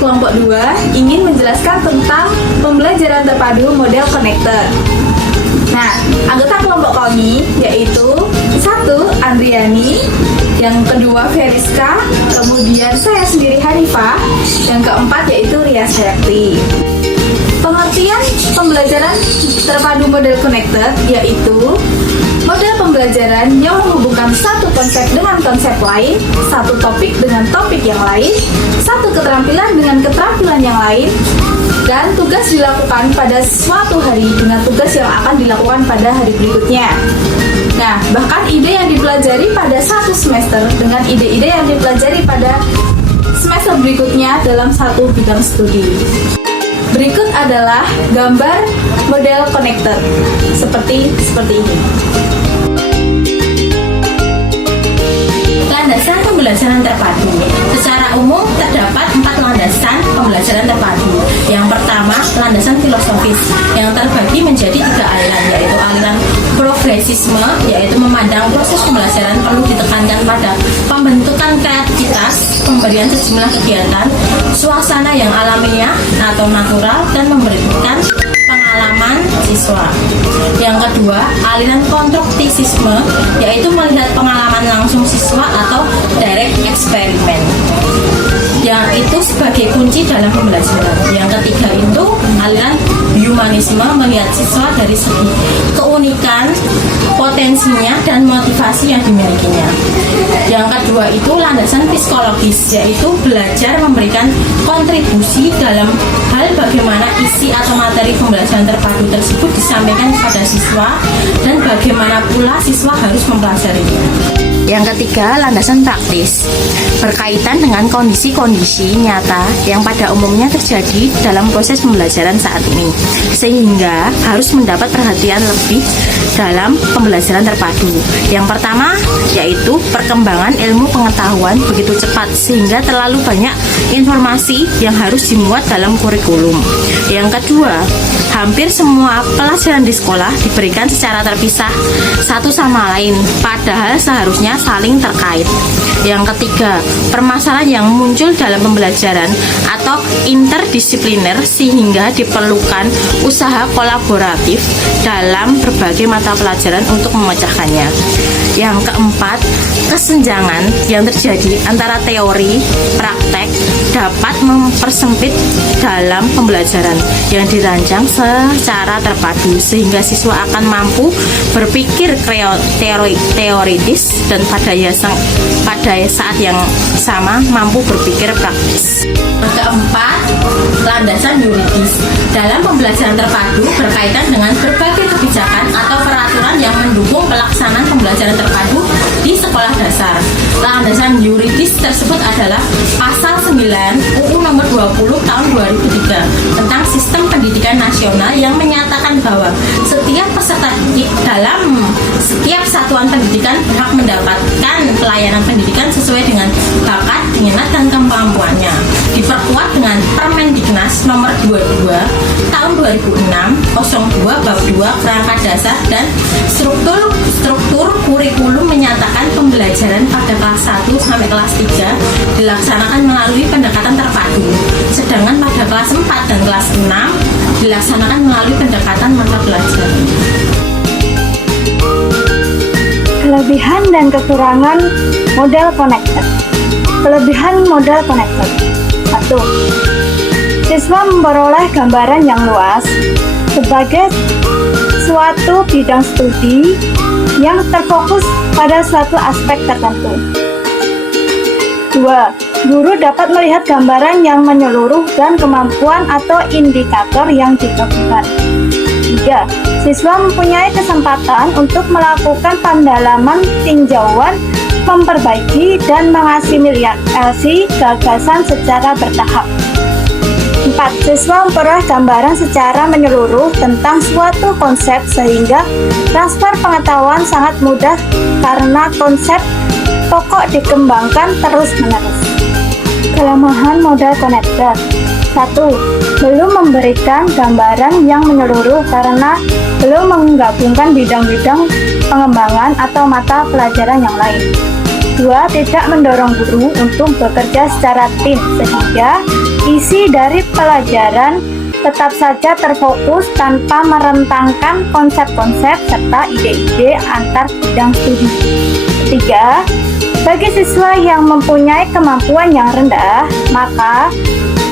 kelompok 2 ingin menjelaskan tentang pembelajaran terpadu model connected. Nah, anggota kelompok kami yaitu 1. Andriani, yang kedua Veriska, kemudian saya sendiri Hanifah, yang keempat yaitu Ria Sayakti. Pengertian pembelajaran terpadu model connected yaitu model pembelajaran yang menghubungkan satu konsep dengan konsep lain, satu topik dengan topik yang lain, satu keterampilan dengan keterampilan yang lain, dan tugas dilakukan pada suatu hari dengan tugas yang akan dilakukan pada hari berikutnya. Nah, bahkan ide yang dipelajari pada satu semester dengan ide-ide yang dipelajari pada semester berikutnya dalam satu bidang studi. Berikut adalah gambar model connected seperti ini. Landasan pembelajaran terpadu. Secara umum terdapat 4 landasan pembelajaran terpadu. Yang pertama, landasan filosofis yang terbagi menjadi 3 aliran, yaitu aliran progresisme, yaitu memandang proses pembelajaran perlu ditekankan pada pembentukan kreativitas, pemberian sejumlah kegiatan, suasana yang alamiah atau natural, dan memberikan pengalaman siswa. Yang kedua, aliran konstruktisisme, yaitu melihat pengalaman langsung siswa atau direct eksperimen, yang itu sebagai kunci dalam pembelajaran. Yang ketiga itu aliran humanisme, melihat siswa dari segi keunikan, potensinya, dan motivasi yang dimilikinya. Yang kedua itu landasan psikologis, yaitu belajar memberikan kontribusi dalam hal bagaimana isi atau materi pembelajaran terpadu tersebut disampaikan kepada siswa dan bagaimana pula siswa harus mempelajarinya. Yang ketiga, landasan praktis, berkaitan dengan kondisi-kondisi nyata yang pada umumnya terjadi dalam proses pembelajaran saat ini, sehingga harus mendapat perhatian lebih dalam pembelajaran terpadu. Yang pertama, yaitu perkembangan ilmu pengetahuan begitu cepat, sehingga terlalu banyak informasi yang harus dimuat dalam kurikulum. Yang kedua, hampir semua pelajaran di sekolah diberikan secara terpisah satu sama lain, padahal seharusnya saling terkait. Yang ketiga, permasalahan yang muncul dalam pembelajaran atau interdisipliner, sehingga diperlukan usaha kolaboratif dalam berbagai mata pelajaran untuk memecahkannya. Yang keempat, kesenjangan yang terjadi antara teori praktek dapat mempersempit dalam pembelajaran yang dirancang secara terpadu, sehingga siswa akan mampu berpikir teoritis dan pada saat yang sama mampu berpikir praktis. Keempat, landasan yuridis. Dalam pembelajaran terpadu berkaitan dengan berbagai kebijakan atau peraturan yang mendukung pelaksanaan pembelajaran terpadu di sekolah dasar. Landasan yuridis tersebut adalah Pasal 9 UU Nomor 20 Tahun 2003 tentang Sistem Pendidikan Nasional, yang menyatakan bahwa setiap peserta didik dalam setiap satuan pendidikan berhak mendapatkan pelayanan pendidikan sesuai dengan bakat, minat, dan kemampuannya. Diperkuat dengan Permendiknas Nomor 22 Tahun 2006 02 Bab 2 Kerangka Dasar dan struktur kurikulum menyatakan pembelajaran pada kelas 1 sampai kelas 3 dilaksanakan melalui pendekatan terpadu, sedangkan pada kelas 4 dan kelas 6 dilaksanakan melalui pendekatan mata pelajaran. Kelebihan dan kekurangan model connected. Kelebihan model connected. 1. Siswa memperoleh gambaran yang luas sebagai suatu bidang studi yang terfokus pada suatu aspek tertentu. 2. Guru dapat melihat gambaran yang menyeluruh dan kemampuan atau indikator yang diperlukan. 3. Siswa mempunyai kesempatan untuk melakukan pendalaman, tinjauan, memperbaiki, dan mengasimilasi gagasan secara bertahap. 4. Siswa memperoleh gambaran secara menyeluruh tentang suatu konsep, sehingga transfer pengetahuan sangat mudah karena konsep pokok dikembangkan terus-menerus. Kelemahan model connected. 1. Belum memberikan gambaran yang menyeluruh karena belum menggabungkan bidang-bidang pengembangan atau mata pelajaran yang lain. 2. Tidak mendorong guru untuk bekerja secara tim, sehingga isi dari pelajaran tetap saja terfokus tanpa merentangkan konsep-konsep serta ide-ide antar bidang studi. Ketiga, bagi siswa yang mempunyai kemampuan yang rendah, maka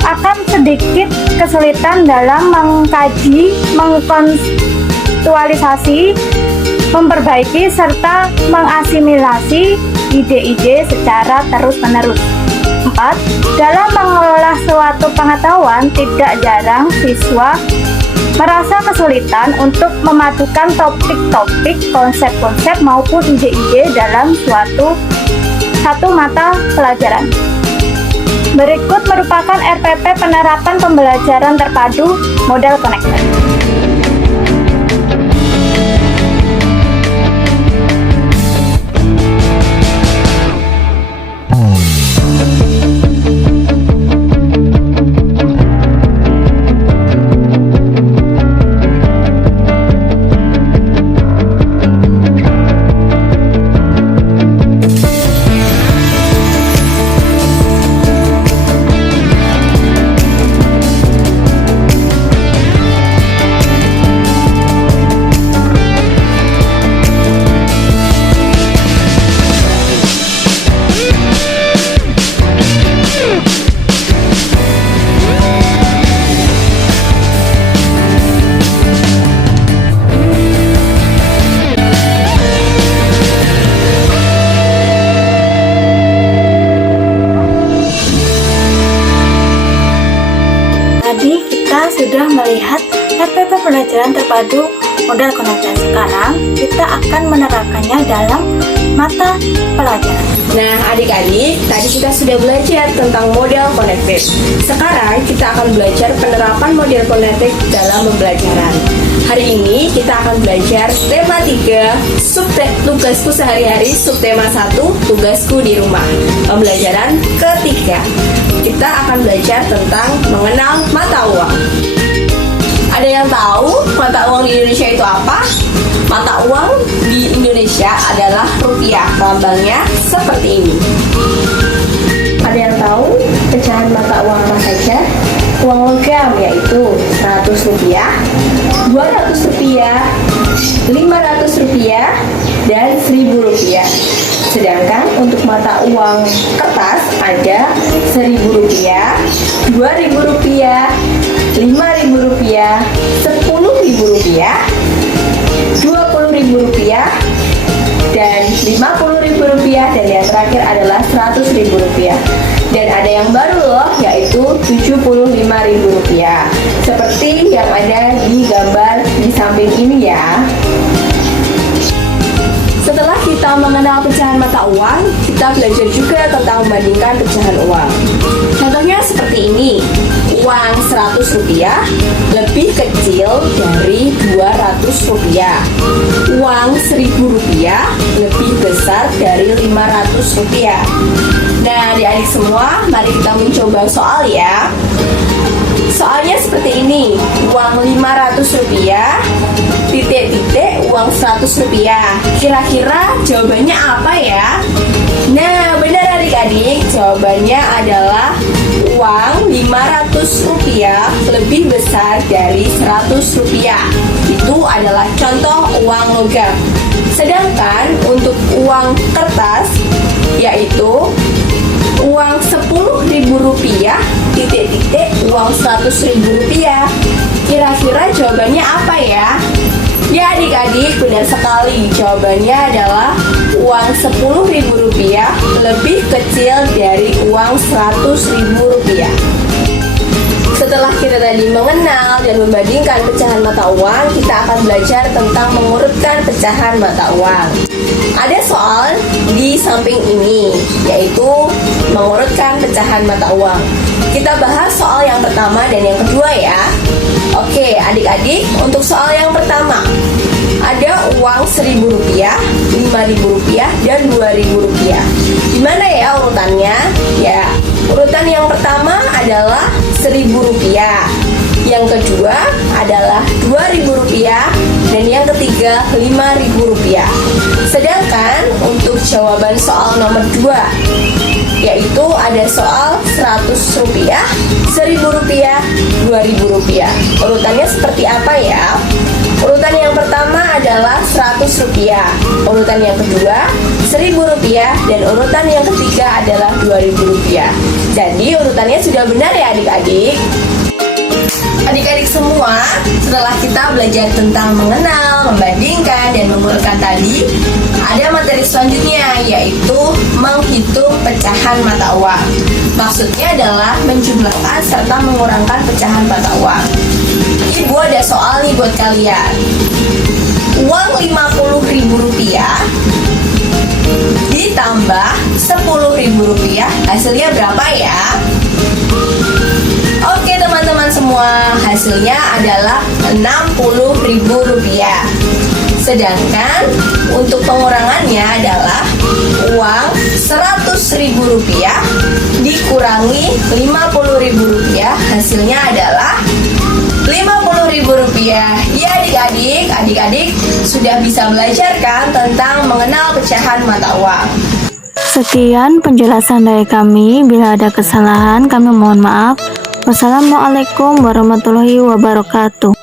akan sedikit kesulitan dalam mengkaji, mengkontekstualisasi, memperbaiki, serta mengasimilasi ide-ide secara terus-menerus. 4. Dalam mengelola suatu pengetahuan, tidak jarang siswa merasa kesulitan untuk memadukan topik-topik, konsep-konsep maupun ide-ide dalam satu mata pelajaran. Berikut merupakan RPP penerapan pembelajaran terpadu model connected. Tadi kita sudah melihat RPP pelajaran terpadu model connected. Sekarang kita akan menerapkannya dalam mata pelajaran. Nah, adik-adik, tadi kita sudah belajar tentang model connected. Sekarang kita akan belajar penerapan model connected dalam pembelajaran. Hari ini kita akan belajar tema 3, tugasku sehari-hari, subtema 1, tugasku di rumah. Pembelajaran ketiga, kita akan belajar tentang mengenal mata uang. Ada yang tahu mata uang di Indonesia itu apa? Mata uang di Indonesia adalah rupiah, lambangnya seperti ini. Ada yang tahu pecahan mata uang apa saja? Uang logam yaitu 100 rupiah, 200 rupiah, 500 rupiah, dan 1000 rupiah. Sedangkan untuk mata uang kertas ada 1000 rupiah, 2000 rupiah, 5000 rupiah, 10.000 rupiah, 20.000 rupiah, dan 50.000 rupiah, dan yang terakhir adalah 100.000 rupiah. Dan ada yang baru loh, yaitu 75.000 rupiah. Seperti yang ada di gambar di samping ini ya. Setelah kita mengenal pecahan mata uang, kita belajar juga tentang membandingkan pecahan uang. Contohnya seperti ini, uang 100 rupiah lebih kecil dari 200 rupiah. Uang 1000 rupiah lebih besar dari 500 rupiah. Nah, adik-adik semua, mari kita mencoba soal ya. Soalnya seperti ini, uang 500 rupiah, titik-titik uang 100 rupiah. Kira-kira jawabannya apa ya? Nah, benar adik-adik, jawabannya adalah uang 500 rupiah lebih besar dari 100 rupiah. Itu adalah contoh uang logam. Sedangkan untuk uang kertas, yaitu uang 10.000 rupiah, titik-titik uang 100.000 rupiah. Kira-kira jawabannya apa ya? Ya adik-adik, benar sekali. Jawabannya adalah uang 10.000 rupiah lebih kecil dari uang 100.000 rupiah. Setelah kita tadi mengenal dan membandingkan pecahan mata uang, kita akan belajar tentang mengurutkan pecahan mata uang. Ada soal di samping ini, yaitu mengurutkan pecahan mata uang. Kita bahas soal yang pertama dan yang kedua ya. Oke, adik-adik, untuk soal yang pertama, ada uang 1.000 rupiah, 5.000 rupiah, dan 2.000 rupiah. Gimana ya urutannya? Ya, urutan yang pertama adalah 1.000 rupiah, yang kedua adalah 2.000 rupiah, dan yang ketiga 5.000 rupiah. Sedangkan untuk jawaban soal nomor 2, yaitu ada soal Rp100, Rp1.000, Rp2.000. Urutannya seperti apa ya? Urutan yang pertama adalah Rp100, urutan yang kedua Rp1.000, dan urutan yang ketiga adalah Rp2.000. Jadi urutannya sudah benar ya adik-adik? Adik-adik semua, setelah kita belajar tentang mengenal, membandingkan, dan mengurutkan tadi, ada materi selanjutnya, yaitu menghitung pecahan mata uang. Maksudnya adalah menjumlahkan serta mengurangkan pecahan mata uang. Ibu ada soal nih buat kalian. Uang Rp50.000 ditambah Rp10.000, hasilnya berapa ya? Oke teman-teman semua, hasilnya adalah Rp60.000. Sedangkan untuk pengurangannya adalah uang Rp100.000 dikurangi Rp50.000, hasilnya adalah Rp50.000. Ya adik-adik sudah bisa belajar kan tentang mengenal pecahan mata uang. Sekian penjelasan dari kami. Bila ada kesalahan, kami mohon maaf. Wassalamualaikum warahmatullahi wabarakatuh.